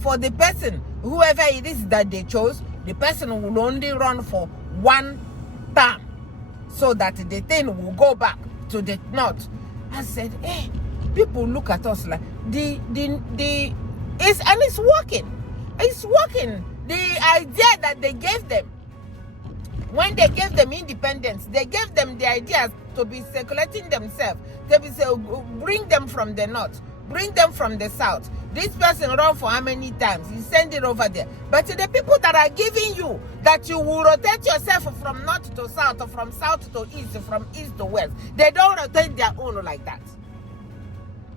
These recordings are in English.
for the person, whoever it is that they chose, the person will only run for one term, so that the thing will go back to the north. I said, hey, people look at us like it's working. It's working. The idea that they gave them when they gave them independence, they gave them the ideas to be circulating themselves. They be say, bring them from the north, bring them from the south. This person run for how many times? You send it over there. But to the people that are giving you that you will rotate yourself from north to south, or from south to east, or from east to west, they don't rotate their own like that.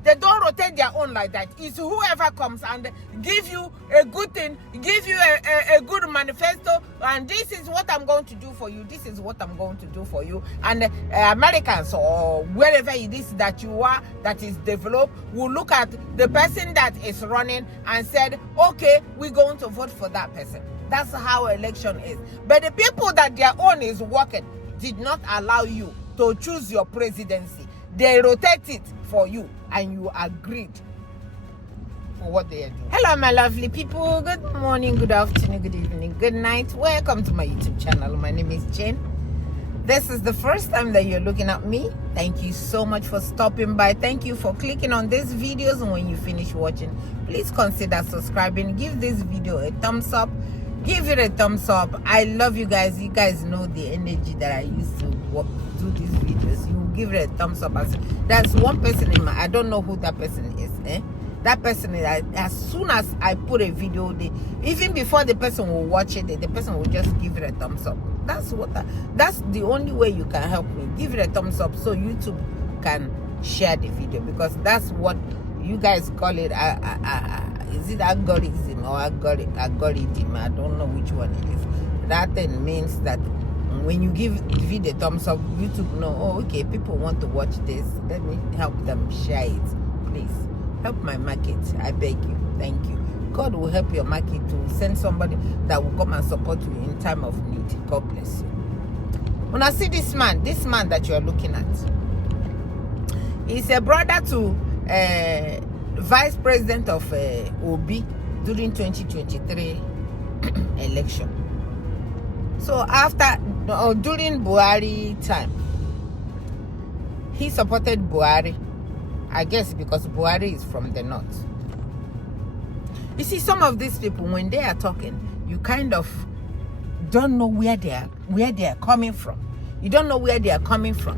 They don't rotate their own like that. It's whoever comes and give you a good thing, give you a good manifesto, and this is what I'm going to do for you. This is what I'm going to do for you. And Americans, or wherever it is that you are, that is developed, will look at the person that is running and said, okay, we're going to vote for that person. That's how election is. But the people that their own is working did not allow you to choose your presidency. They rotate it for you, and you agreed for what they are doing. Hello, my lovely people. Good morning, good afternoon, good evening, good night. Welcome to my YouTube channel. My name is Jane. This is the first time that you're looking at me. Thank you so much for stopping by. Thank you for clicking on these videos. And when you finish watching, please consider subscribing. Give this video a thumbs up. Give it a thumbs up. I love you guys. You guys know the energy that I used to do these videos. You give it a thumbs up. That's one person in my, I don't know who that person is. That person is, as soon as I put a video, even before the person will watch it, the person will just give it a thumbs up. That's the only way you can help me. Give it a thumbs up so YouTube can share the video, because that's what you guys call it. Is it algorithm or algorithm? I don't know which one it is. That thing means that when you give video thumbs up, YouTube know, oh, okay, people want to watch this. Let me help them share it. Please help my market. I beg you. Thank you. God will help your market to send somebody that will come and support you in time of need. God bless you. When I see this man that you are looking at, he's a brother to Vice President of Obi during 2023 election. So during Buhari time, he supported Buhari, I guess because Buhari is from the north. You see, some of these people, when they are talking, you kind of don't know where they are coming from. You don't know where they are coming from.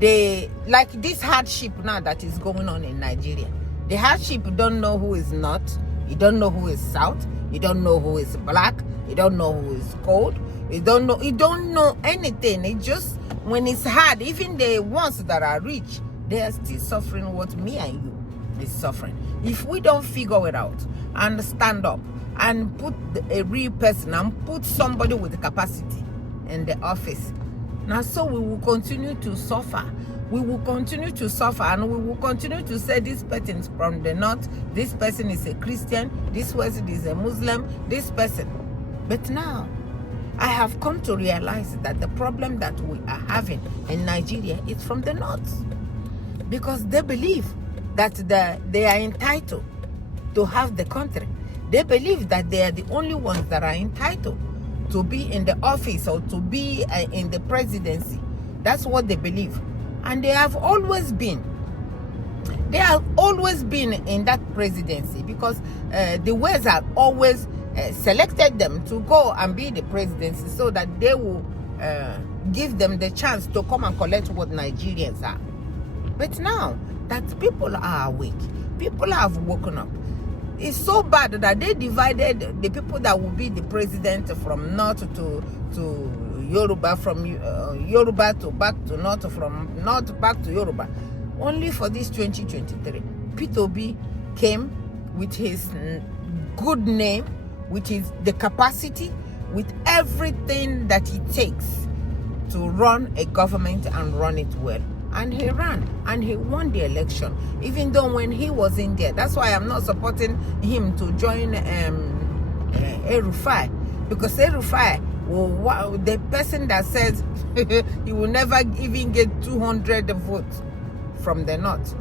They like this hardship now that is going on in Nigeria. The hardship, you don't know who is north, you don't know who is south, you don't know who is black, you don't know who is cold, you don't know anything. It just, when it's hard, even the ones that are rich, they are still suffering what me and you is suffering. If we don't figure it out and stand up and put a real person and put somebody with the capacity in the office, now so we will continue to suffer. We will continue to suffer, and we will continue to say this person is from the north, this person is a Christian, this person is a Muslim, this person. But now, I have come to realize that the problem that we are having in Nigeria is from the north. Because they believe that they are entitled to have the country. They believe that they are the only ones that are entitled to be in the office or to be in the presidency. That's what they believe. And they have always been. They have always been in that presidency because the West have always selected them to go and be the presidency so that they will give them the chance to come and collect what Nigerians are. But now that people are awake, people have woken up. It's so bad that they divided the people that will be the president from north to Yoruba, from Yoruba to back to north, from north back to Yoruba. Only for this 2023, Peter Obi came with his good name, with the capacity, with everything that it takes to run a government and run it well. And he ran and he won the election, even though when he was in there. That's why I'm not supporting him to join El-Rufai, because El-Rufai, the person that says he will never even get 200 votes from the north.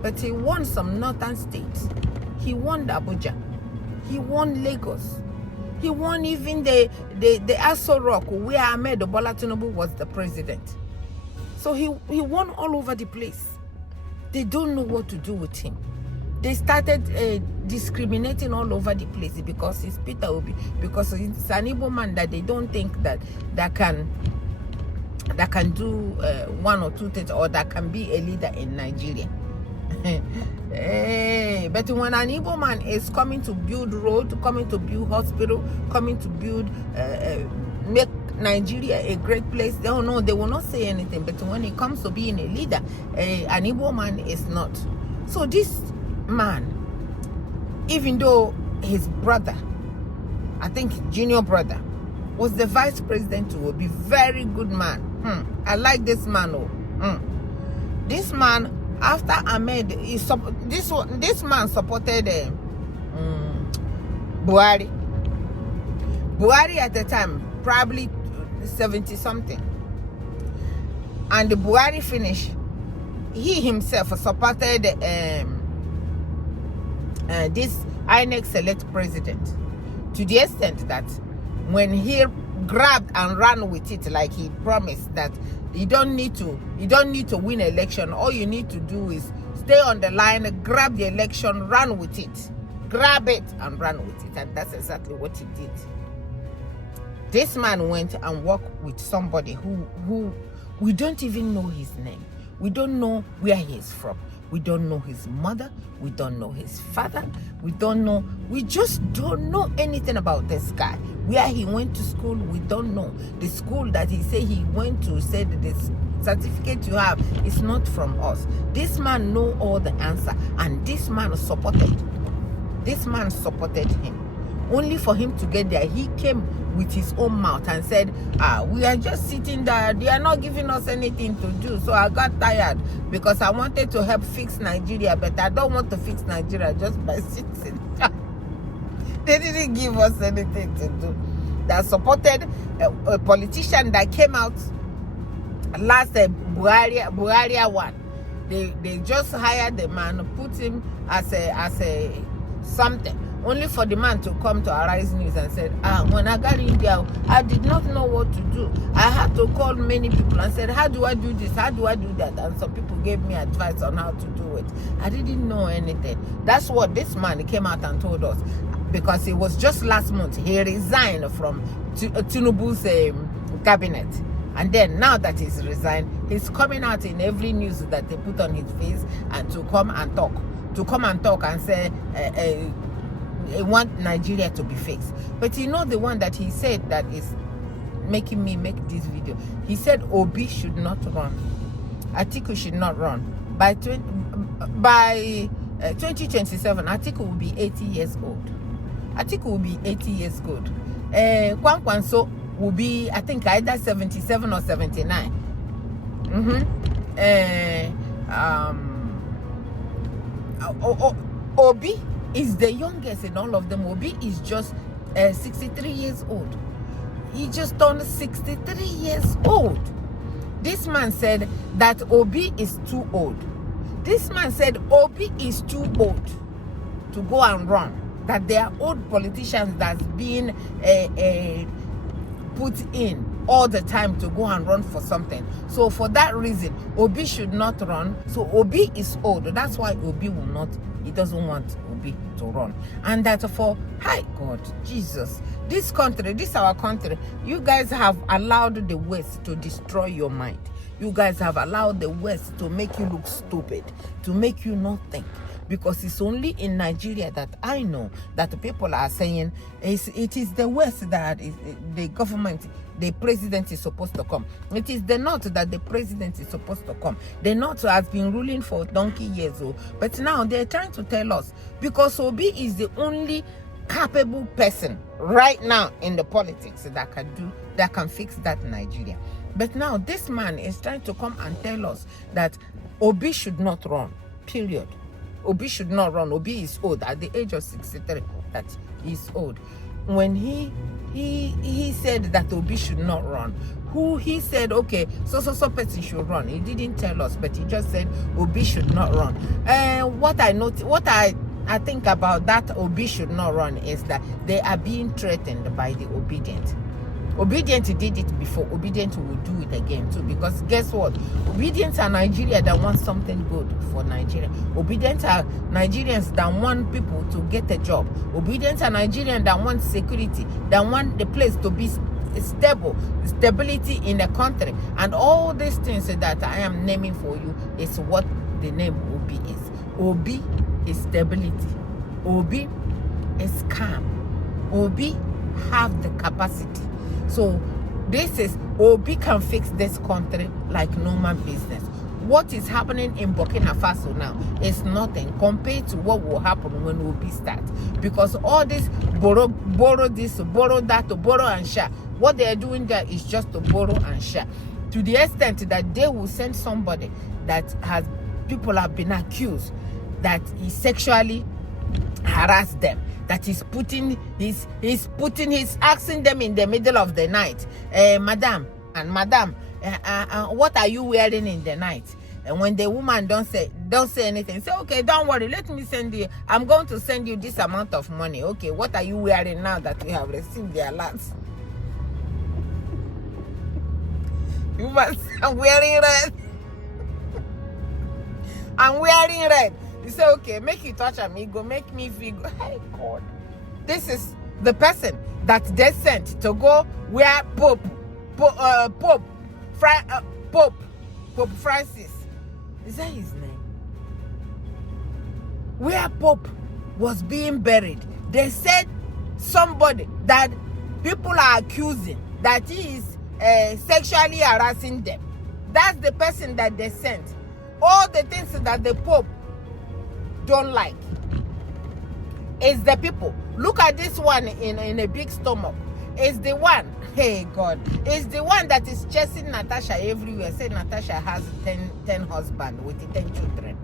But he won some northern states. He won Abuja. He won Lagos. He won even the Aso Rock where Ahmed Bola Tinubu was the president. So he won all over the place. They don't know what to do with him. They started discriminating all over the place because it's Peter Obi, because it's an Igbo man that they don't think that can do one or two things, or that can be a leader in Nigeria. Hey, but when an Igbo man is coming to build road, coming to build hospital, coming to build make Nigeria a great place, they don't know, they will not say anything. But when it comes to being a leader, an Igbo man is not. So this man, even though his brother, I think junior brother, was the vice president to Obi, very good man. I like this man. This man, after Ahmed, this man supported Buhari. Buhari at the time, probably 70 something. And the Buhari finish, he himself supported this INEC select president, to the extent that when he grabbed and ran with it, like he promised that you don't need to win election, all you need to do is stay on the line, grab the election, run with it, grab it and run with it. And that's exactly what he did. This man went and worked with somebody who we don't even know his name. We don't know where he is from. We don't know his mother. We don't know his father. We just don't know anything about this guy. Where he went to school, we don't know. The school that he said he went to said this certificate you have is not from us. This man know all the answer, and this man supported him. Only for him to get there, he came with his own mouth and said, we are just sitting there, they are not giving us anything to do. So I got tired because I wanted to help fix Nigeria, but I don't want to fix Nigeria just by sitting there. They didn't give us anything to do. That supported a politician that came out last Buhari one. They just hired the man, put him as a something, only for the man to come to Arise News and said, when I got in there, I did not know what to do. I had to call many people and said, how do I do this? How do I do that? And some people gave me advice on how to do it. I didn't know anything. That's what this man came out and told us. Because it was just last month, he resigned from Tinubu's cabinet. And then now that he's resigned, he's coming out in every news that they put on his face and to come and talk and say, I want Nigeria to be fixed. But you know the one that he said that is making me make this video. He said Obi should not run. Atiku should not run. By 2027, Atiku will be 80 years old. Atiku will be 80 years old. Kwankwanso will be, I think, either 77 or 79. Obi is the youngest in all of them. Obi is just 63 years old. He just turned 63 years old. This man said that Obi is too old. This man said Obi is too old to go and run. That they are old politicians that's being put in all the time to go and run for something. So for that reason, Obi should not run. So Obi is old. That's why Obi will not. He doesn't want Obi to run. And that for, hi God, Jesus, this country, this our country, you guys have allowed the West to destroy your mind. You guys have allowed the West to make you look stupid, to make you not think. Because it's only in Nigeria that I know that the people are saying it is the West that is the government, the president is supposed to come. It is the North that the president is supposed to come. The North has been ruling for donkey years old, but now they're trying to tell us because Obi is the only capable person right now in the politics that can fix that Nigeria. But now this man is trying to come and tell us that Obi should not run. Period. Obi should not run. Obi is old at the age of 63. That is old. When he said that Obi should not run, he said, okay, so person should run. He didn't tell us, but he just said Obi should not run. What I I think about that Obi should not run is that they are being threatened by the obedient. Obedient did it before. Obedient will do it again too. Because guess what? Obedient are Nigeria that want something good for Nigeria. Obedient are Nigerians that want people to get a job. Obedient are Nigerians that want security, that want the place to be stable, stability in the country. And all these things that I am naming for you is what the name Obi is. Obi is stability. Obi is calm. Obi have the capacity. So this is Obi can fix this country like normal business. What is happening in Burkina Faso now is nothing compared to what will happen when Obi starts. Because all this borrow this, borrow that, to borrow and share. What they are doing there is just to borrow and share. To the extent that they will send somebody that has people have been accused that he sexually harassed them. That he's asking them in the middle of the night, madam, what are you wearing in the night? And when the woman don't say anything, say, okay, don't worry, let me send you, I'm going to send you this amount of money. Okay, what are you wearing now that we have received the alerts? You must, I'm wearing red. I'm wearing red. You say, okay, make you touch me, go make me feel good. Hey, God. This is the person that they sent to go where Pope Francis. Is that his name? Where Pope was being buried. They said somebody that people are accusing that he is sexually harassing them. That's the person that they sent. All the things that the Pope don't like is the people. Look at this one in a big stomach. Is the one, hey God, is the one that is chasing Natasha everywhere. Say Natasha has 10 husbands with 10 children.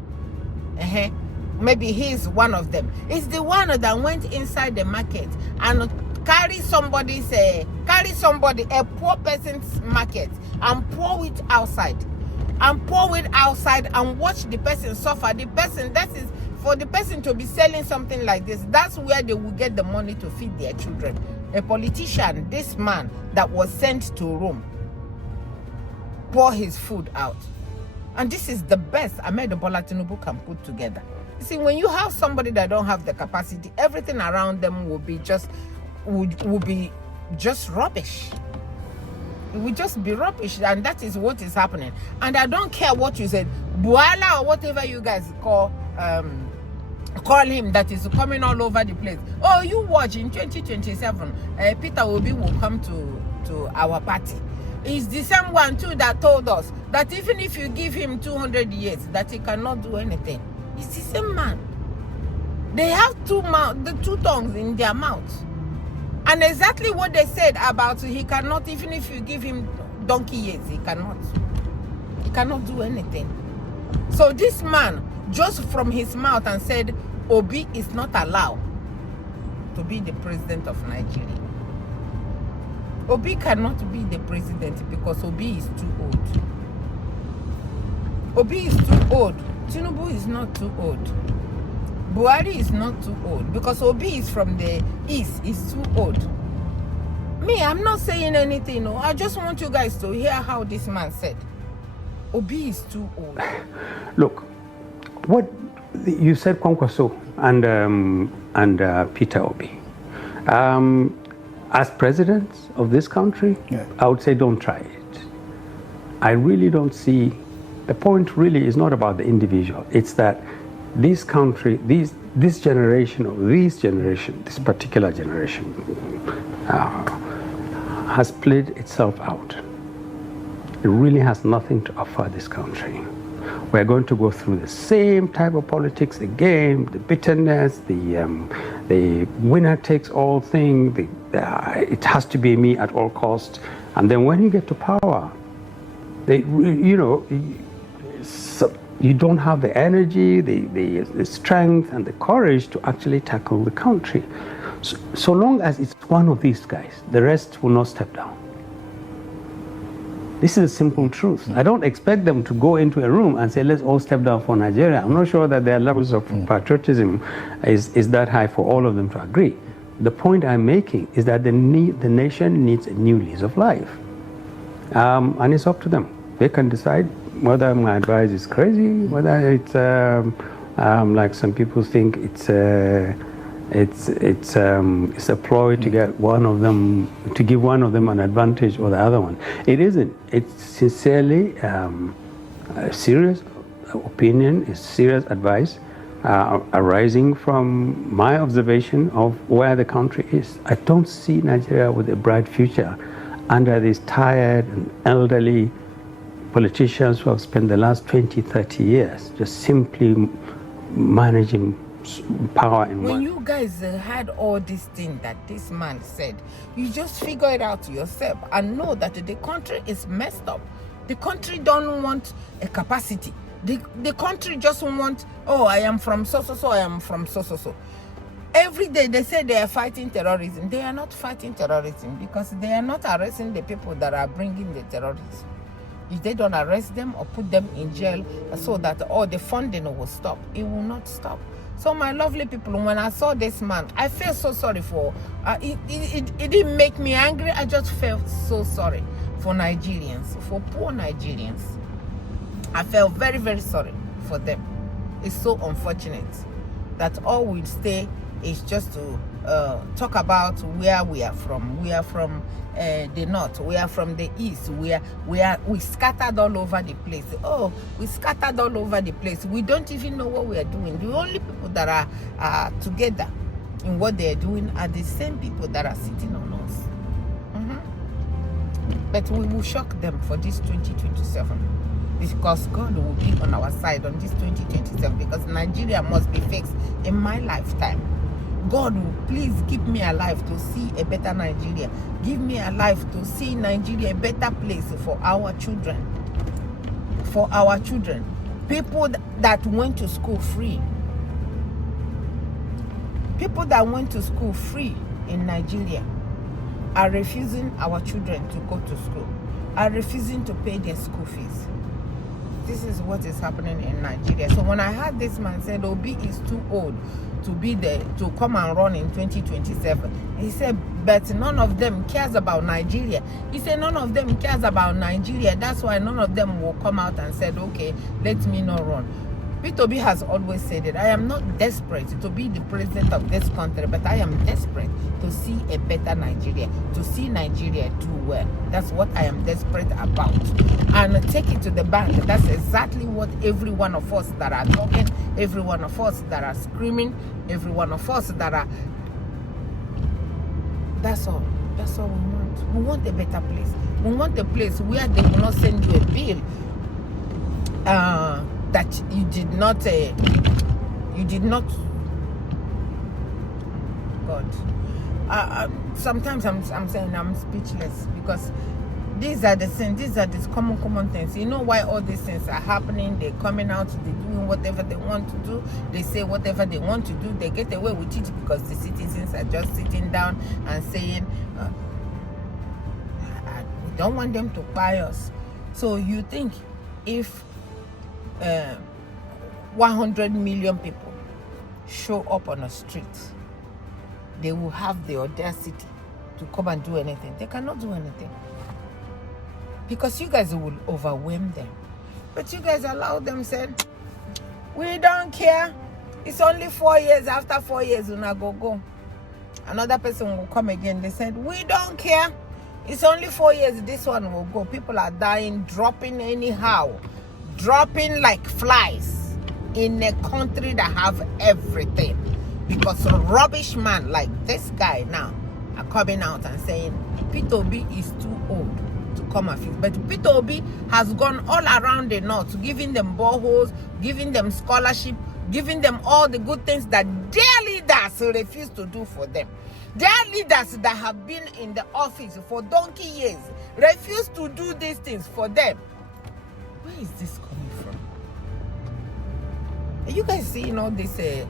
Maybe he's one of them. It's the one that went inside the market and carry somebody, a poor person's market, and pour it outside. And watch the person suffer. The person, that is for the person to be selling something like this, that's where they will get the money to feed their children. A politician, this man that was sent to Rome, pour his food out. And this is the best Ahmed Bola Tinubu can put together. You see, when you have somebody that don't have the capacity, everything around them will be just rubbish. It will just be rubbish, and that is what is happening. And I don't care what you said, Buala or whatever you guys call him, that is coming all over the place. Oh, you watch in 2027, Peter Obi will come to our party. It's the same one too that told us that even if you give him 200 years, that he cannot do anything. It's the same man. They have two tongues in their mouths. And exactly what they said about he cannot, even if you give him donkey years, he cannot. He cannot do anything. So this man, just from his mouth, and said, Obi is not allowed to be the president of Nigeria. Obi cannot be the president because Obi is too old. Obi is too old. Tinubu is not too old. Buhari is not too old because Obi is from the east, is too old. Me, I'm not saying anything. No, I just want you guys to hear how this man said. Obi is too old. Look, what you said, Kwankwaso and Peter Obi. As presidents of this country, yeah, I would say don't try it. I really don't see, the point really is not about the individual. It's that this country, this particular generation has played itself out. It really has nothing to offer this country. We're going to go through the same type of politics again, the bitterness, the winner takes all thing, it has to be me at all costs. And then when you get to power, you don't have the energy, the strength and the courage to actually tackle the country. So long as it's one of these guys, the rest will not step down. This is a simple truth. I don't expect them to go into a room and say, let's all step down for Nigeria. I'm not sure that their levels of patriotism is that high for all of them to agree. The point I'm making is that the nation needs a new lease of life. And it's up to them. They can decide whether my advice is crazy, whether it's like some people think it's a ploy to get one of them, to give one of them an advantage or the other one. It isn't. It's sincerely a serious opinion, it's serious advice arising from my observation of where the country is. I don't see Nigeria with a bright future under these tired and elderly politicians who have spent the last 20, 30 years just simply managing power in when one. you guys had all these things that this man said, you just figure it out yourself and know that the country is messed up. The country don't want a capacity. The country just want, oh, I am from so I am from so. Every day they say they are fighting terrorism. They are not fighting terrorism because they are not arresting the people that are bringing the terrorism. If they don't arrest them or put them in jail so that all the funding will stop, it will not stop. So my lovely people, when I saw this man, I felt so sorry for, it didn't make me angry. I just felt so sorry for Nigerians, for poor Nigerians. I felt very, very sorry for them. It's so unfortunate that all we stay is just to talk about where we are from. We are from the north. We are from the east. We scattered all over the place. Oh, we scattered all over the place. We don't even know what we are doing. The only people that are together in what they are doing are the same people that are sitting on us. But we will shock them for this 2027. Because God will be on our side on this 2027, because Nigeria must be fixed in my lifetime. God will please keep me alive to see a better Nigeria. Give me a life to see Nigeria a better place for our children. For our children. People that went to school free. People that went to school free in Nigeria are refusing our children to go to school. Are refusing to pay their school fees. This is what is happening in Nigeria. So when I heard this man said Obi is too old to be there to come and run in 2027, he said, but none of them cares about Nigeria. He said none of them cares about Nigeria. That's why none of them will come out and said, okay, let me not run. Peter Obi has always said it. I am not desperate to be the president of this country, but I am desperate to see a better Nigeria, to see Nigeria do well. That's what I am desperate about. And take it to the bank. That's exactly what every one of us that are talking, every one of us that are screaming, every one of us that are... That's all. That's all we want. We want a better place. We want a place where they will not send you a bill that you did not God. Sometimes I'm saying I'm speechless, because these are the things, these are these common things. You know why all these things are happening? They're coming out, they're doing whatever they want to do, they say whatever they want to do, they get away with it because the citizens are just sitting down and saying we don't want them to buy us. So you think if 100 million people show up on a street, they will have the audacity to come and do anything? They cannot do anything, because you guys will overwhelm them. But you guys allow them, said, we don't care. It's only 4 years. After 4 years, we'll not go. Another person will come again. They said, we don't care. It's only 4 years. This one will go. People are dying, dropping anyhow. Dropping like flies in a country that have everything, because a rubbish man like this guy now are coming out and saying Peter Obi is too old to come and fix. But Peter Obi has gone all around the north, giving them boreholes, giving them scholarship, giving them all the good things that their leaders refuse to do for them. Their leaders that have been in the office for donkey years refuse to do these things for them. Where is this coming from? Are you guys seeing all this thing,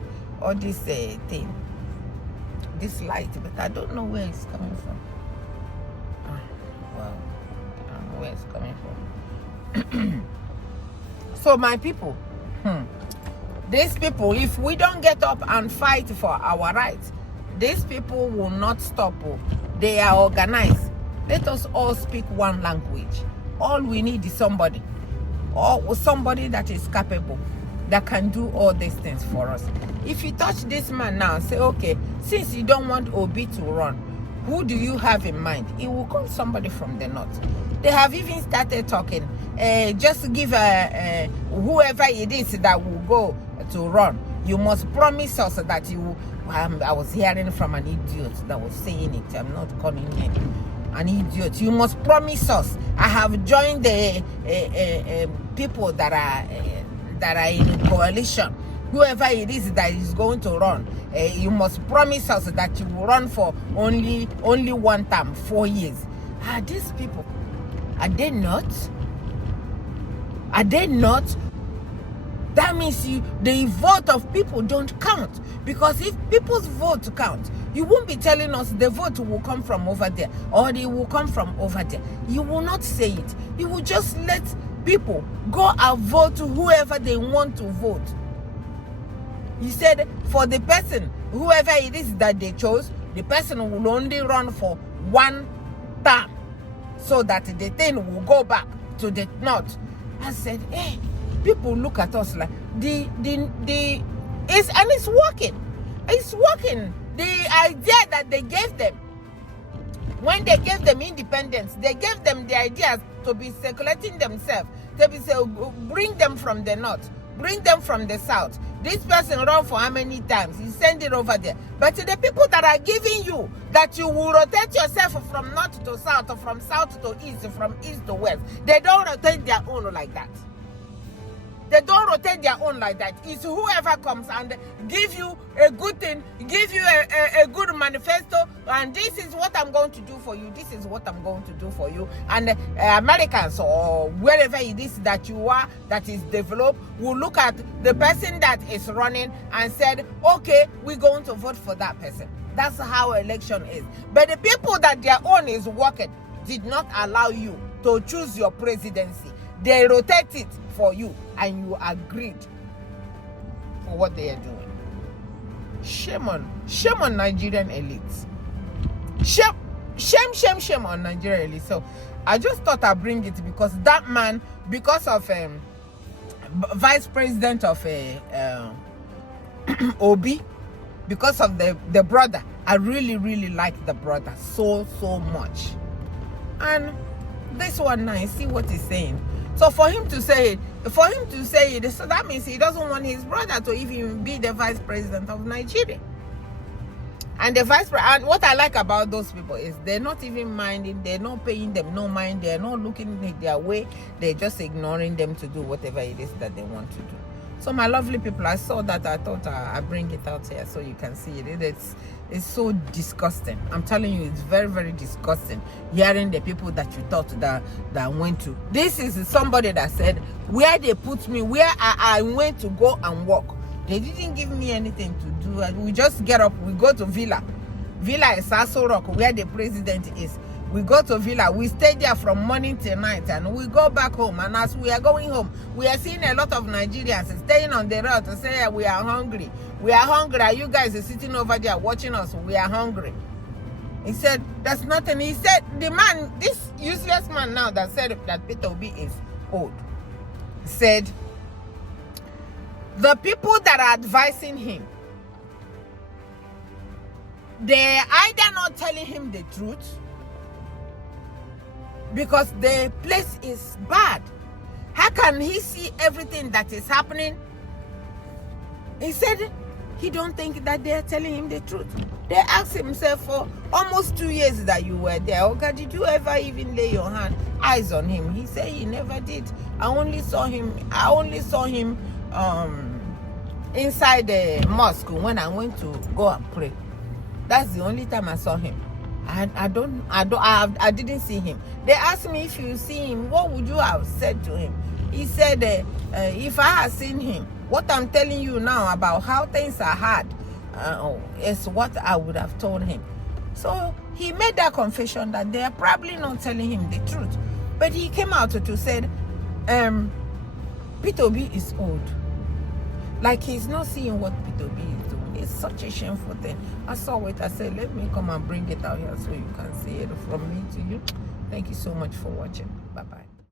this light? But I don't know where it's coming from. Well, where it's coming from. So my people, these people, if we don't get up and fight for our rights, these people will not stop. They are organized. Let us all speak one language. All we need is somebody, or somebody that is capable, that can do all these things for us. If you touch this man now and say, okay, since you don't want Obi to run, who do you have in mind? He will call somebody from the north. They have even started talking. Just give whoever it is that will go to run, you must promise us that you. I was hearing from an idiot that was saying it. I'm not calling him an idiot. You must promise us. I have joined the people that are in coalition. Whoever it is that is going to run, you must promise us that you will run for only one term, 4 years. Are these people? Are they not? Are they not? That means the vote of people don't count. Because if people's vote counts, you won't be telling us the vote will come from over there or they will come from over there. You will not say it. You will just let people go and vote whoever they want to vote. You said for the person, whoever it is that they chose, the person will only run for one term so that the thing will go back to the north. I said, hey, people look at us like it's working. It's working. The idea that they gave them when they gave them independence, they gave them the ideas to be circulating themselves. They be say, bring them from the north, bring them from the south. This person run for how many times? You send it over there. But to the people that are giving you that you will rotate yourself from north to south, or from south to east, or from east to west, they don't rotate their own like that. They don't rotate their own like that. It's whoever comes and give you a good thing, give you a good manifesto, and this is what I'm going to do for you. This is what I'm going to do for you. And Americans or wherever it is that you are, that is developed, will look at the person that is running and said, okay, we're going to vote for that person. That's how election is. But the people that their own is working did not allow you to choose your presidency. They rotate it for you, and you agreed for what they are doing. Shame on Nigerian elites. Shame on Nigerian elites. So I just thought I'd bring it because that man, because of vice president of Obi, because of the brother, I really like the brother so much. And this one now, see what he's saying. So for him to say it, so that means he doesn't want his brother to even be the vice president of Nigeria. And the vice president, and what I like about those people is they're not even minding, they're not paying them no mind, they're not looking their way, they're just ignoring them to do whatever it is that they want to do. So my lovely people, I saw that, I thought I'd bring it out here so you can see it. It's so disgusting. I'm telling you, it's very disgusting hearing the people that you thought that went to. This is somebody that said, where they put me, where I went to go and work, they didn't give me anything to do. And we just get up, we go to Villa. Villa is Aso Rock, where the president is. We go to Villa, we stay there from morning till night, and we go back home. And as we are going home, we are seeing a lot of Nigerians staying on the road to say, we are hungry. We are hungry. You guys are sitting over there watching us. We are hungry. He said, that's nothing. He said, the man, this useless man now that said that Peter Obi is old, said, the people that are advising him, they're either not telling him the truth, because the place is bad. How can he see everything that is happening? He said he don't think that they're telling him the truth. They asked himself for almost 2 years that you were there. Okay, did you ever even lay your eyes on him? He said he never did. I only saw him inside the mosque when I went to go and pray. That's the only time I saw him. I didn't see him. They asked me, if you see him, what would you have said to him? He said, if I had seen him, what I'm telling you now about how things are hard is what I would have told him. So he made that confession that they are probably not telling him the truth. But he came out to said, Peter Obi is old. Like he's not seeing what Peter Obi is doing. It's such a shameful thing. I saw it. I said, let me come and bring it out here so you can see it from me to you. Thank you so much for watching. Bye-bye.